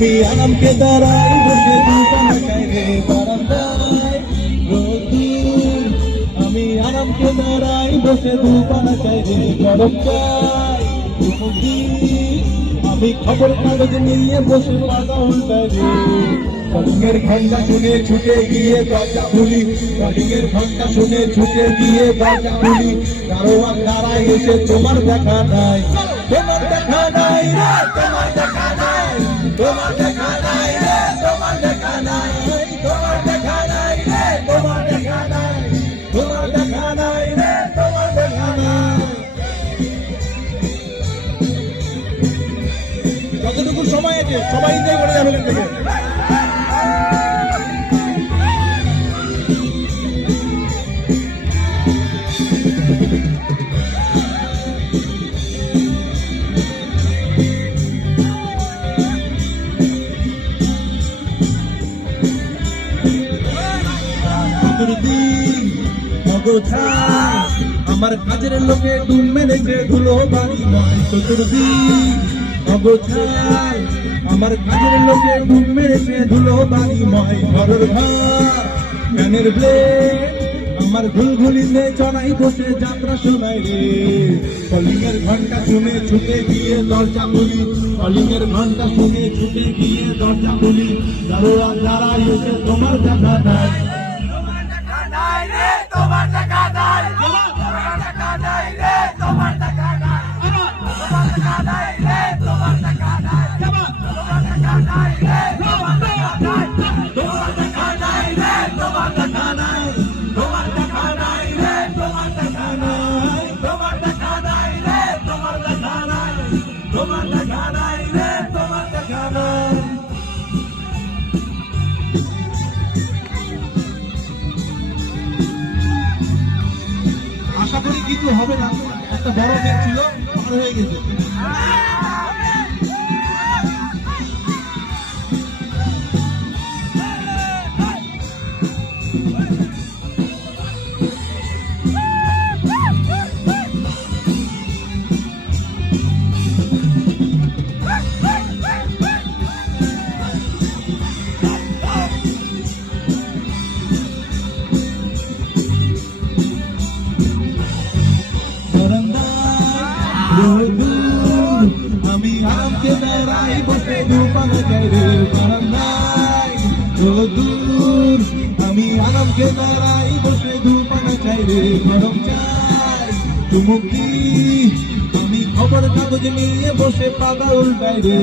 আমি আরামকে দাঁড়াই বসে দুপানা চাই রে বারান্দায় রোদ্দুর আমি আরামকে দাঁড়াই বসে দুপানা চাই রে গরম চাই আমি খবর কাগজ নিয়ে বসে পাতা উল্টাই রে কলিংয়ের ঘন্টা শুনে ছুটে গিয়ে দরজা খুলি কলিংয়ের ঘন্টা শুনে ছুটে গিয়ে দরজা খুলি দারোয়ান দাঁড়ায় এসে তোমার দেখা নাই তোমার দেখা নাই রে তোমার দেখা নাই তোমার দেখা নাই রে তোমার দেখা নাই তোমার দেখা নাই রে তোমার দেখা নাই তোমার দেখা নাই রে তোমার দেখা নাই যতটুকু সময় আছে সবাই এনজয় করে যাবে থেকে আমার কাজের লোকে ডুম মেরেছে ধুলো বাড়ি নয় চতুর্দিক অগোছায় আমার কাজের লোকে ডুম মেরেছে ধুলো বাড়ি নয় ঘরের ঘর ফ্যানের ব্লেড আমার ঘুলঘুলিতে চড়াই বসে যাত্রা শোনায় রে কলিংয়ের ঘন্টা শুনে ছুটে গিয়ে দরজা খুলি কলিংয়ের ঘন্টা শুনে ছুটে গিয়ে দরজা খুলি দারোয়ান দাঁড়ায় এসে তোমার দেখা নাই তোমার দেখা নাই তোমার দেখা নাই রে তোমার দেখা নাই তোমার দেখা নাই রে তোমার দেখা নাই তোমার দেখা নাই রে তোমার দেখা নাই তোমার দেখা নাই রে তোমার দেখা নাই তোমার দেখা নাই রে তোমার দেখা নাই তোমার দেখা নাই রে তোমার দেখা নাই তোমার দেখা নাই রে তোমার দেখা নাই আশা করি কিছু হবে না একটা বড় মেঘ ছিল পার হয়ে গেছে আমি আরামকে দাঁড়াই বসে দুপানা চাই রে বারান্দায় রোদ্দুর আমি আরামকে দাঁড়াই বসে দুপানা চাই রে গরম চাই চুমুক আমি খবর কাগজ নিয়ে বসে পাতা উল্টাই রে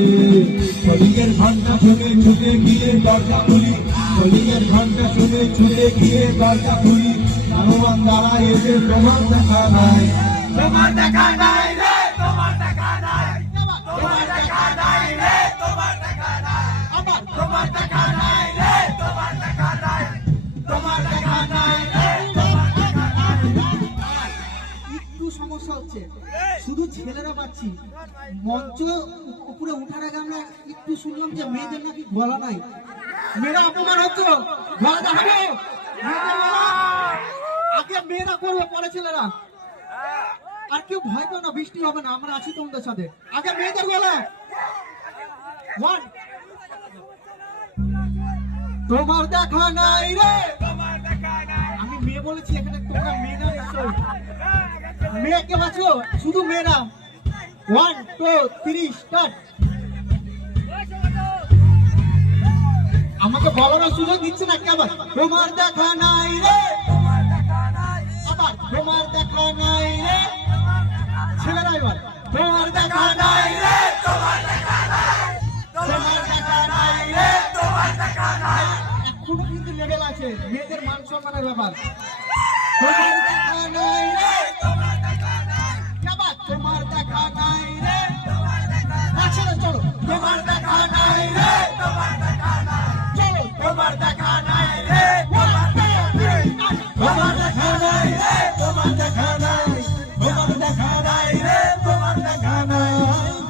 কলিংয়ের ঘন্টা শুনে ছুটে গিয়ে দরজা খুলি কলিংয়ের ঘন্টা শুনে ছুটে গিয়ে দরজা খুলি দারোয়ান দাঁড়ায় এসে তোমার দেখা নাই তোমার দেখা নাই রে তোমার দেখা নাই তোমার দেখা নাই রে তোমার দেখা নাই তোমার দেখা নাই রে তোমার দেখা নাই তোমার দেখা নাই রে তোমার দেখা নাই একটু সমস্যা হচ্ছে শুধু ছেলেরা পাচ্ছি মঞ্চ উপরে উঠার আগে আমরা একটু শুনলাম যে মেয়েদের নাকি গলা নাই মেয়েরা অপমান হচ্ছে গলা দেখাবো আগে মেয়েরা করবে পরে ছেলেরা আর কেউ ভয় পাও না বৃষ্টি হবে না আমরা আছি তোমাদের সাথে আগে মেয়েদের গলা তোমার দেখা নাই রে তোমার দেখা নাই আমি মেয়ে বলেছি এখানে তোমরা মেয়ে না নিশ্চয় মেয়েকে বাঁচো শুধু মেয়েরা 1 2 3 স্টার্ট আমাকে বলার সুযোগ দিচ্ছে না কেবল তোমার দেখা নাই রে তোমার দেখা নাই আবার তোমার দেখা নাই রে ছেলেরা এবার তোমার দেখা নাই রে তোমার দেখা নাই তোমার দেখা নাই রে তোমার দেখা নাই এখনো কিন্তু লেভেল আছে মেয়েদের মান সম্মানের ব্যাপার তোমার দেখা নাই রে তোমার দেখা নাই আবার তোমার দেখা নাই রে তোমার দেখা নাই চলো তোমার দেখা নাই রে তোমার দেখা নাই চলো তোমার দেখা নাই রে তোমার দেখা নাই তোমার দেখা নাই রে তোমার দেখা নাই তোমার দেখা নাই রে তোমার দেখা নাই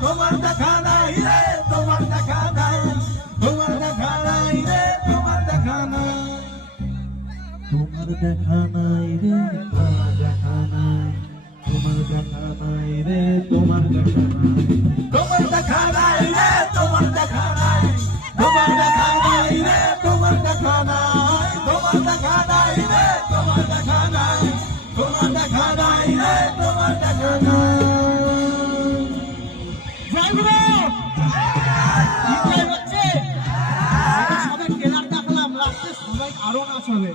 তোমার দেখা নাই রে তোমার দেখা নাই তোমার দেখা নাই রে তোমার দেখা নাই তোমার দেখা নাই রে তোমার দেখা নাই তোমার দেখা নাই রে তোমার দেখা নাই তোমার দেখা নাই রে তোমার দেখা নাই নাই, তোমার দেখা নাই রে, তোমার দেখা নাই, তোমার দেখা নাই রে, তোমার দেখা নাই। জয় গুরু! কি জয় হচ্ছে? এটা সবাই ট্রেলার দেখালাম, লাস্টে সবাই আরো নাচ হবে।